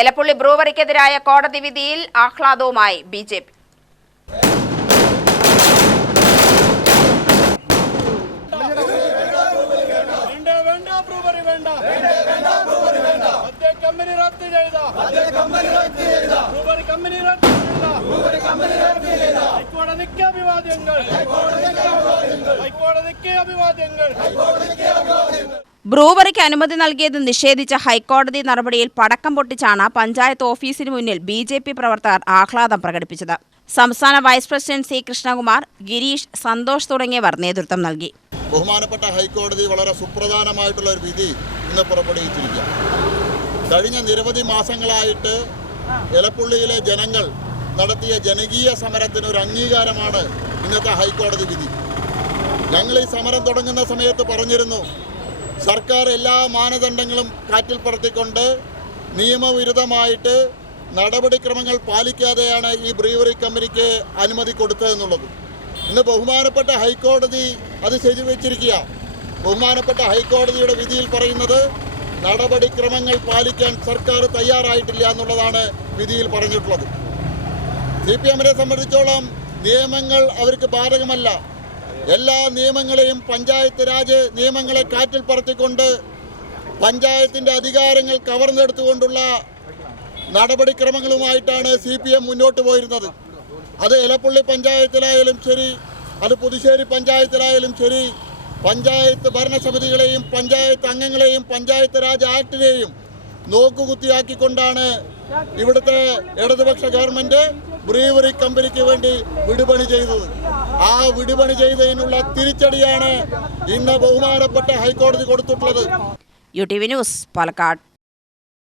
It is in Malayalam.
എലപ്പുള്ളി ബ്രൂവറിക്കെതിരായ കോടതി വിധിയിൽ ആഹ്ലാദവുമായി ബിജെപി. ബ്രൂവറിക്ക് അനുമതി നൽകിയത് നിഷേധിച്ച ഹൈക്കോടതി നടപടിയിൽ പടക്കം പൊട്ടിച്ചാണ് പഞ്ചായത്ത് ഓഫീസിന് മുന്നിൽ ബിജെപി പ്രവർത്തകർ ആഹ്ലാദം പ്രകടിപ്പിച്ചത്. സംസ്ഥാന vice president C Krishnakumar, Girish, Santhosh തുടങ്ങിയവർ നേതൃത്വം നൽകി. ബഹുമാനപ്പെട്ട ഹൈക്കോടതി വളരെ സുപ്രധാനമായിട്ടുള്ള ഒരു വിധി ഇന്ന് പുറപ്പെടുവിച്ചിരിക്കുക. കഴിഞ്ഞ നിരവധി മാസങ്ങളായിട്ട് എലപ്പുള്ളിയിലെ ജനങ്ങൾ നടത്തിയ ജനകീയ സമരത്തിന് ഒരു അംഗീകാരമാണ് ഇന്നത്തെ ഹൈക്കോടതി വിധി. ഞങ്ങൾ ഈ സമരം തുടങ്ങുന്ന സമയത്ത് പറഞ്ഞിരുന്നു, സർക്കാർ എല്ലാ മാനദണ്ഡങ്ങളും കാറ്റിൽ പറത്തിക്കൊണ്ട് നിയമവിരുദ്ധമായിട്ട് നടപടിക്രമങ്ങൾ പാലിക്കാതെയാണ് ഈ ബ്രീവറി കമ്പനിക്ക് അനുമതി കൊടുത്തതെന്നുള്ളത്. ഇന്ന് ബഹുമാനപ്പെട്ട ഹൈക്കോടതി അത് ശരിവെച്ചിരിക്കുക. ബഹുമാനപ്പെട്ട ഹൈക്കോടതിയുടെ വിധിയിൽ പറയുന്നത് നടപടിക്രമങ്ങൾ പാലിക്കാൻ സർക്കാർ തയ്യാറായിട്ടില്ല എന്നുള്ളതാണ് വിധിയിൽ പറഞ്ഞിട്ടുള്ളത്. CPM-നെ സംബന്ധിച്ചോളം നിയമങ്ങൾ അവർക്ക് ബാധകമല്ല. എല്ലാ നിയമങ്ങളെയും പഞ്ചായത്ത് രാജ് നിയമങ്ങളെ കാറ്റിൽ പറത്തിക്കൊണ്ട് പഞ്ചായത്തിൻ്റെ അധികാരങ്ങൾ കവർന്നെടുത്തുകൊണ്ടുള്ള നടപടിക്രമങ്ങളുമായിട്ടാണ് CPM മുന്നോട്ട് പോയിരുന്നത്. അത് എലപ്പുള്ളി പഞ്ചായത്തിലായാലും ശരി, അത് പുതുശ്ശേരി പഞ്ചായത്തിലായാലും ശരി, പഞ്ചായത്ത് ഭരണസമിതികളെയും പഞ്ചായത്ത് അംഗങ്ങളെയും പഞ്ചായത്ത് രാജ് ആക്ടിനെയും നോക്കുകുത്തിയാക്കിക്കൊണ്ടാണ് ഇവിടുത്തെ ഇടതുപക്ഷ ഗവൺമെൻറ് ബ്രീവറി കമ്പനിക്ക് വേണ്ടി വിടുപണി ചെയ്തത്. ആ വിടുപണി ചെയ്തതിനുള്ള തിരിച്ചടിയാണ് ഇന്ന് ബഹുമാനപ്പെട്ട ഹൈക്കോടതി കൊടുത്തിട്ടുള്ളത്. UTV news, Palakkad.